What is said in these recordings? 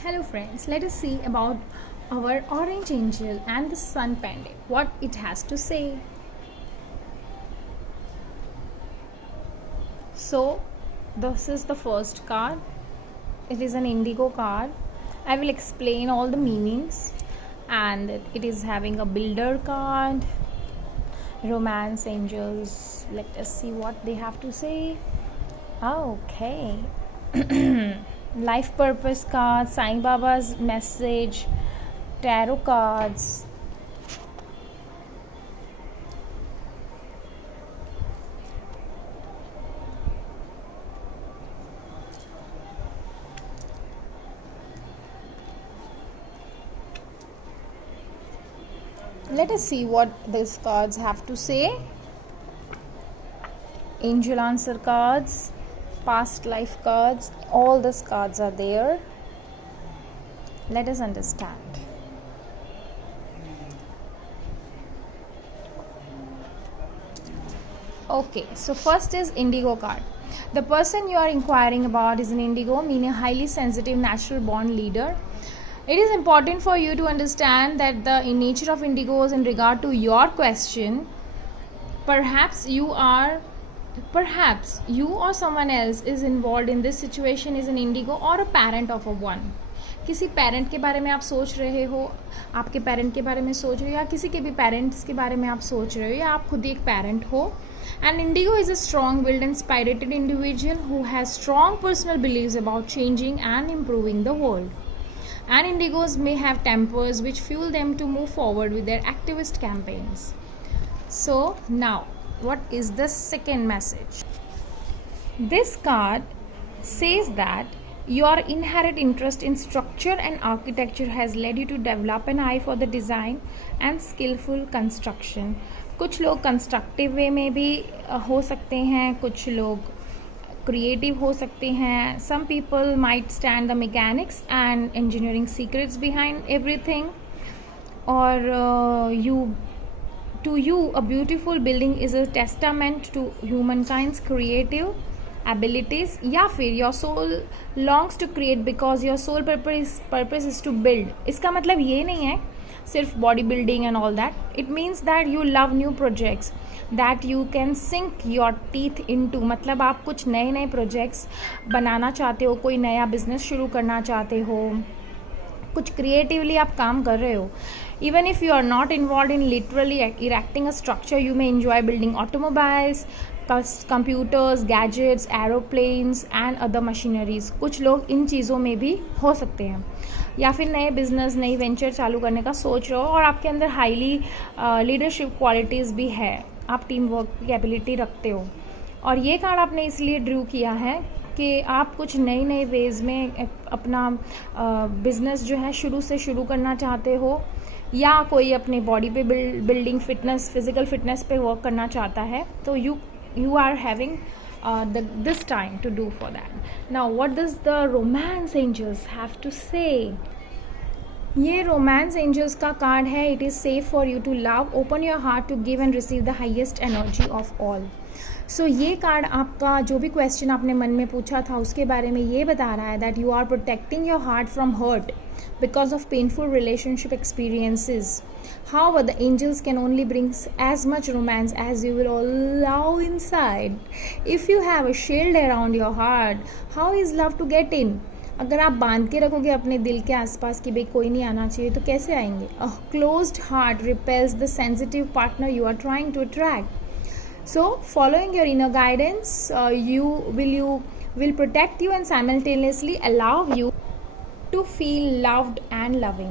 Hello friends, let us see about our orange angel and the sun pendant, what it has to say. So this is the first card. It is an indigo card. I will explain all the meanings, and it is having a builder card, romance angels. Let us see what they have to say. Okay. Life purpose card, Sai Baba's message, tarot cards. Let us see what these cards have to say. Angel answer cards, past life cards, all these cards are there. Let us understand. Okay, so first is indigo card. The person you are inquiring about is an indigo, meaning highly sensitive, natural born leader. It is important for you to understand that the nature of indigos in regard to your question. Perhaps you or someone else is involved in this situation, is an indigo or a parent of a one. किसी पेरेंट के बारे में आप सोच रहे हो, आपके पेरेंट के बारे में सोच रहे हो, या किसी के भी पेरेंट्स के बारे में आप सोच रहे हो, या आप खुद एक पेरेंट हो. And indigo is a strong-willed and spirited individual who has strong personal beliefs about changing and improving the world. And indigos may have tempers which fuel them to move forward with their activist campaigns. So now, what is the second message? This card says that your inherent interest in structure and architecture has led you to develop an eye for the design and skillful construction. कुछ लोग constructive way में भी हो सकते हैं, कुछ लोग क्रिएटिव हो सकते हैं. Some people might stand the mechanics and engineering secrets behind everything. और to you a beautiful building is a testament to humankind's creative abilities. या फिर your soul longs to create because your soul purpose is to build. इसका मतलब ये नहीं है सिर्फ body building and all that. It means that you love new projects that you can sink your teeth into. मतलब आप कुछ नए नए प्रोजेक्ट्स बनाना चाहते हो, कोई नया बिजनेस शुरू करना चाहते हो, कुछ क्रिएटिवली आप काम कर रहे हो. Even if you are not involved in literally erecting a structure, you may enjoy building automobiles, computers, gadgets, aeroplanes and other machineries. कुछ लोग इन चीज़ों में भी हो सकते हैं, या फिर नए बिजनेस, नई वेंचर चालू करने का सोच रहे हो और आपके अंदर हाईली लीडरशिप क्वालिटीज़ भी है, आप टीम वर्क की एबिलिटी रखते हो. और ये कार्ड आपने इसलिए ड्रू किया है कि आप कुछ नई नई वेज में अपना बिजनेस जो है शुरू करना चाहते हो, या कोई अपनी बॉडी पे बिल्डिंग फिटनेस, फिजिकल फिटनेस पे वर्क करना चाहता है. तो you are having this time to do for that. Now what does the romance angels have to say? ये रोमांस एंजल्स का कार्ड है. It is safe for you to love, open your heart to give and receive the highest energy of all. So ये card आपका जो भी question आपने मन में पूछा था उसके बारे में ये बता रहा है that you are protecting your heart from hurt because of painful relationship experiences. However, the angels can only bring as much romance as you will allow inside. If you have a shield around your heart, how is love to get in? अगर आप बांध के रखोगे अपने दिल के आसपास कि भाई कोई नहीं आना चाहिए, तो कैसे आएंगे? A closed heart repels the sensitive partner you are trying to attract. So, following your inner guidance, you will protect you and simultaneously allow you to feel loved and loving.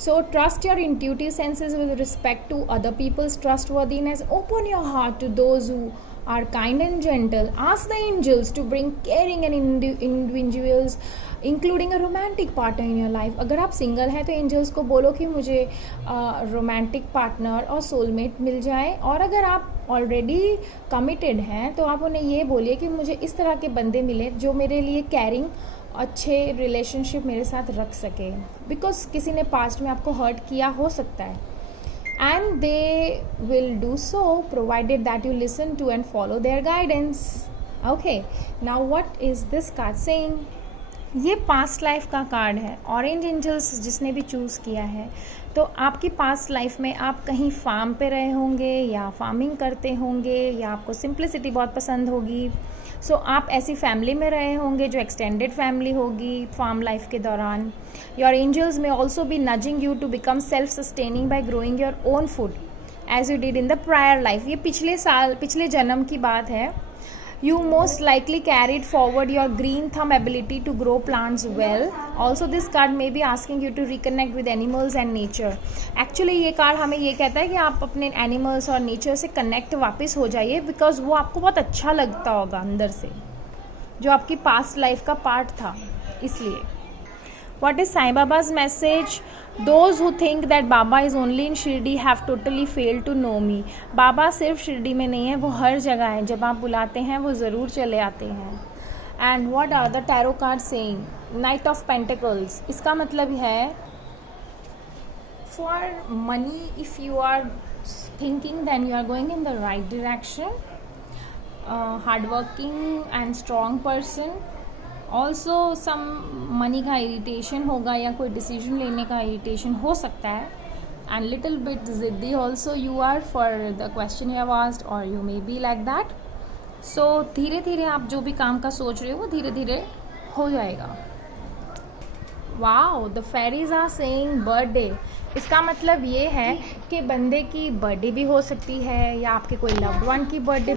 So trust your intuitive senses with respect to other people's trustworthiness. Open your heart to those who are kind and gentle. Ask the angels to bring caring and individuals, including a romantic partner in your life. अगर आप सिंगल हैं तो एंजल्स को बोलो कि मुझे romantic partner और सोलमेट मिल जाए. और अगर आप ऑलरेडी कमिटेड हैं तो आप उन्हें ये बोलिए कि मुझे इस तरह के बंदे मिले जो मेरे लिए कैरिंग, अच्छे रिलेशनशिप मेरे साथ रख सके. बिकॉज किसी ने पास्ट में आपको हर्ट किया हो सकता है, and they will do so provided that you listen to and follow their guidance. Okay, now what is this card saying? ये पास्ट लाइफ का कार्ड है। ऑरेंज एंजल्स जिसने भी चूज़ किया है, तो आपकी पास्ट लाइफ में आप कहीं फार्म पे रहे होंगे या फार्मिंग करते होंगे या आपको सिंप्लिसिटी बहुत पसंद होगी। सो आप ऐसी फैमिली में रहे होंगे जो एक्सटेंडेड फैमिली होगी फार्म लाइफ के दौरान। Your angels may also be nudging you to become self sustaining by growing your own food as you did in the prior life. ये पिछले जन्म की बात है। You most likely carried forward your green thumb ability to grow plants well. Also, this card may be asking you to reconnect with animals and nature. Actually, ये कार्ड हमें ये कहता है कि आप अपने एनिमल्स और नेचर से कनेक्ट वापस हो जाइए, बिकॉज वो आपको बहुत अच्छा लगता होगा अंदर से, जो आपकी पास्ट लाइफ का पार्ट था, इसलिए। What is Sai Baba's message? Those who think that Baba is only in Shirdi have totally failed to know me. बाबा सिर्फ शिरडी में नहीं है, वो हर जगह है। जब आप बुलाते हैं वो ज़रूर चले आते हैं। And what are the tarot cards saying? Knight of Pentacles. इसका मतलब है for money, if you are thinking then you are going in the right direction. Hardworking and strong person. Also some money का irritation होगा या कोई डिसीजन लेने का इरिटेशन हो सकता है। एंड लिटिल बिट जिद्दी also you are for the question you have asked, और you may be like that. So धीरे धीरे आप जो भी काम का सोच रहे हो वो धीरे धीरे हो जाएगा। Wow, the fairies are saying birthday. इसका मतलब ये है कि बंदे की बर्थडे भी हो सकती है, या आपके कोई लव्ड वन की बर्थडे,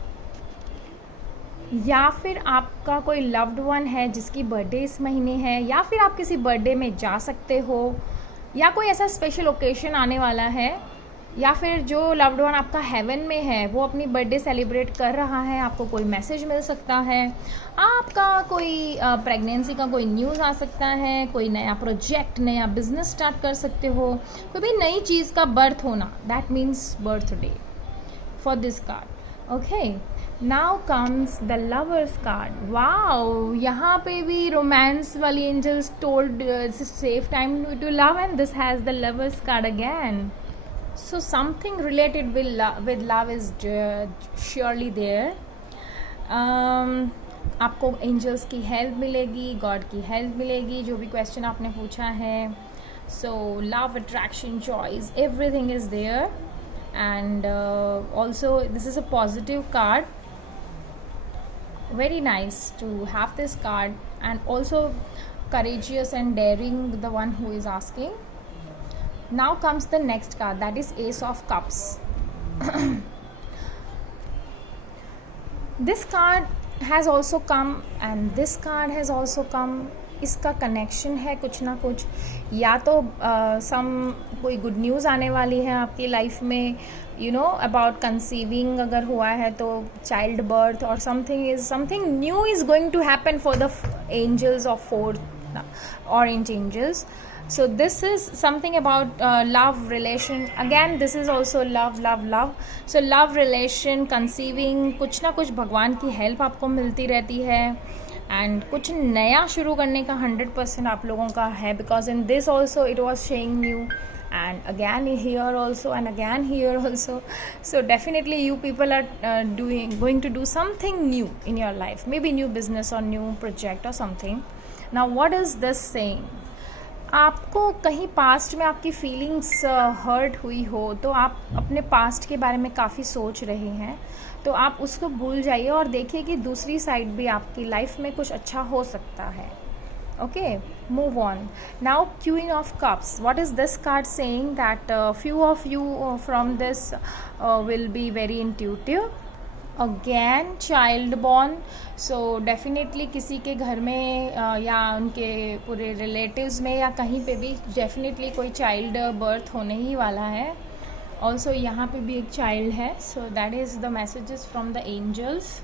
या फिर आपका कोई लव्ड वन है जिसकी बर्थडे इस महीने है, या फिर आप किसी बर्थडे में जा सकते हो, या कोई ऐसा स्पेशल ओकेशन आने वाला है, या फिर जो लव्ड वन आपका हेवन में है वो अपनी बर्थडे सेलिब्रेट कर रहा है। आपको कोई मैसेज मिल सकता है, आपका कोई प्रेगनेंसी का कोई न्यूज़ आ सकता है, कोई नया प्रोजेक्ट, नया बिजनेस स्टार्ट कर सकते हो, कोई भी नई चीज़ का बर्थ होना, that means birthday for this card. Okay, now comes the lovers card. Wow, यहाँ पे भी रोमांस वाली angels told safe time to love, and this has the lovers card again. So something related with love is surely there. आपको angels की help मिलेगी, God की help मिलेगी, जो भी क्वेश्चन आपने पूछा है। So love, attraction, choice, everything is there. And also this is a positive card. Very nice to have this card, and also courageous and daring, the one who is asking. Now comes the next card, that is Ace of Cups. This card has also come, and this card has also come. इसका कनेक्शन है कुछ ना कुछ, या तो कोई good news आने वाली है आपकी लाइफ में, यू नो, अबाउट कंसीविंग अगर हुआ है तो चाइल्ड बर्थ, और something new is going to happen for the angels of fourth orange angels. So this is something about love relation. Again, this is also love. So love relation, conceiving, कुछ ना कुछ भगवान की हेल्प आपको मिलती रहती है, एंड कुछ नया शुरू करने का 100% आप लोगों का है, because in this also it was saying new, and again here also, and again here also. So definitely you people are going to do something new in your life, maybe new business or new project or something. Now what is this saying? आपको कहीं पास्ट में आपकी feelings hurt हुई हो, तो आप अपने पास्ट के बारे में काफ़ी सोच रहे हैं, तो आप उसको भूल जाइए और देखिए कि दूसरी साइड भी आपकी लाइफ में कुछ अच्छा हो सकता है. Okay, move on. Now Queen of Cups. What is this card saying? That few of you from this will be very intuitive. Again, child born. So definitely किसी के घर में या उनके पूरे रिलेटिव्स में या कहीं पे भी definitely कोई चाइल्ड बर्थ होने ही वाला है. Also यहाँ पे भी एक चाइल्ड है. So that is the messages from the angels.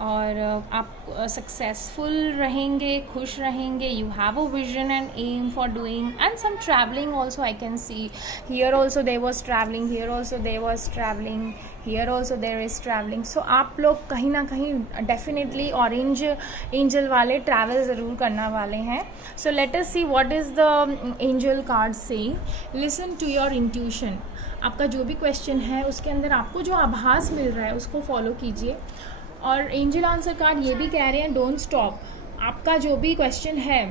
और आप सक्सेसफुल रहेंगे, खुश रहेंगे. You have a vision and aim for doing, and some travelling also I can see. Here also there was travelling, here also there was travelling, here also there is travelling. So आप लोग कहीं ना कहीं definitely orange angel वाले travel ज़रूर करने वाले हैं. So let us see what is the angel card saying. Listen to your intuition. आपका जो भी क्वेश्चन है उसके अंदर आपको जो आभास मिल रहा है उसको फॉलो कीजिए. और एंजल आंसर कार्ड ये भी कह रहे हैं, डोंट स्टॉप. आपका जो भी क्वेश्चन है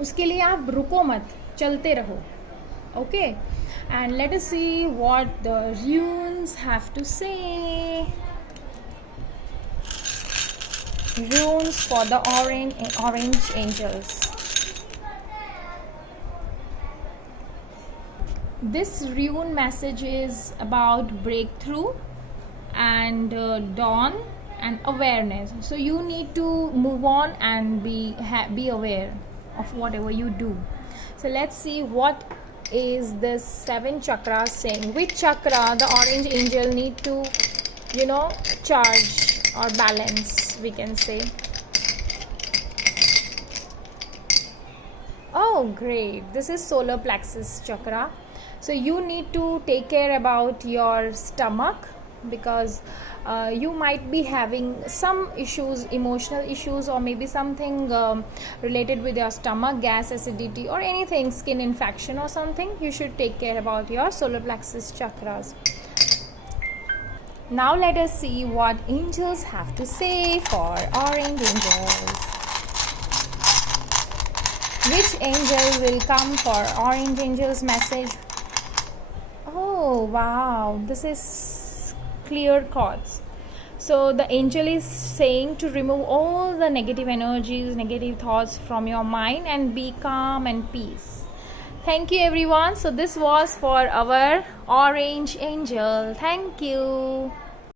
उसके लिए आप रुको मत, चलते रहो. Okay, and let us see what the runes have to say. Runes for the orange angels. This rune message is about breakthrough and dawn and awareness. So you need to move on and be aware of whatever you do. So let's see what is this 7 chakras saying. Which chakra the orange angel need to, charge or balance, we can say. Oh great, this is solar plexus chakra. So you need to take care about your stomach, because you might be having some issues, emotional issues, or maybe something related with your stomach, gas, acidity, or anything, skin infection or something. You should take care about your solar plexus chakras. Now let us see what angels have to say for orange angels. Which angel will come for orange angels message? Oh wow, this is clear thoughts. So the angel is saying to remove all the negative energies, negative thoughts from your mind and be calm and peace. Thank you everyone. So this was for our orange angel. Thank you.